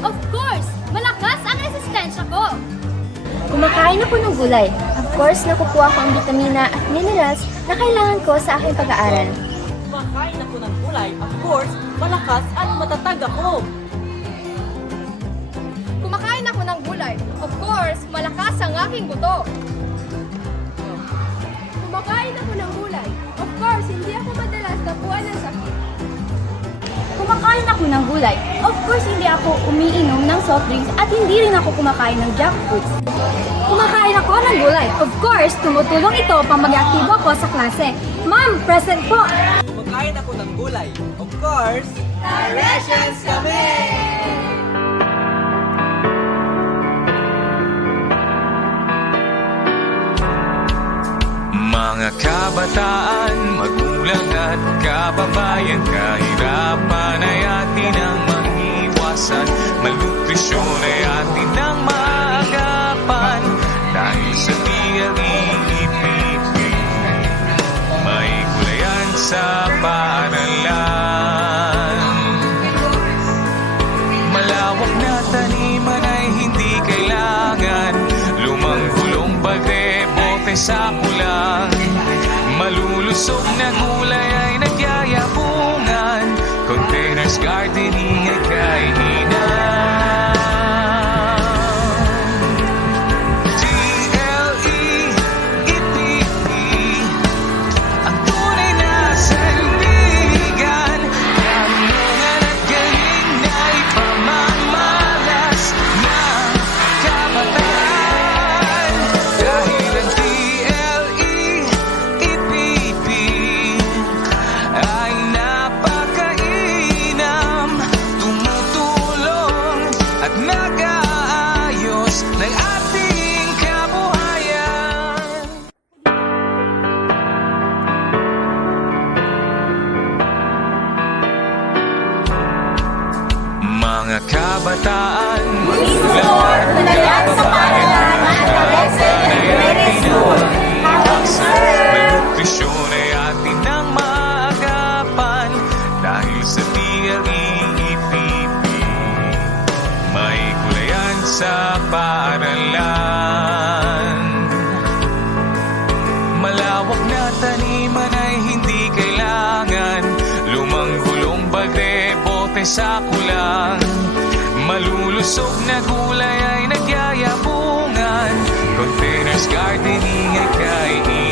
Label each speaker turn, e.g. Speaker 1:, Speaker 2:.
Speaker 1: Of course! Malakas ang resistensya ko! Kumakain ako ng gulay. Of course, nakukuha ko ang vitamina at minerals na kailangan ko sa aking pag-aaral.
Speaker 2: Kumakain ako ng gulay. Of course, malakas at matatag ako.
Speaker 3: Kumakain ako ng gulay. Of course, malakas ang aking buto. Kumakain ako ng gulay. Of course, hindi ako
Speaker 1: umiinom ng soft drinks at hindi rin ako kumakain ng junk foods. Kumakain ako ng gulay. Of course, tumutulong ito pang mag-aktibo ako sa klase. Ma'am, present po!
Speaker 2: Kumakain ako ng gulay. Of course, Directions kami!
Speaker 4: Mga kabataan, magulang at kababayan Kahirapan ay atin ang maiwasan Malnutrisyon ay atin ang maagapan. Dahil sa DLEPP May gulayan sa paaralan Malawak na taniman ay hindi kailangan. Lumang gulong bagre, bote sa kulang. Malulusog na gulay Containers gardening Mga kabataan, lawat na sa paaralan at kabataan ay atin Malnutrisyon ay atin ang maagapan Dahil sa DLEPP May gulayan sa paaralan. Malawak na taniman bote sa kulang Malulusog na gulay ay nagyayabungan. Containers gardening ay kainan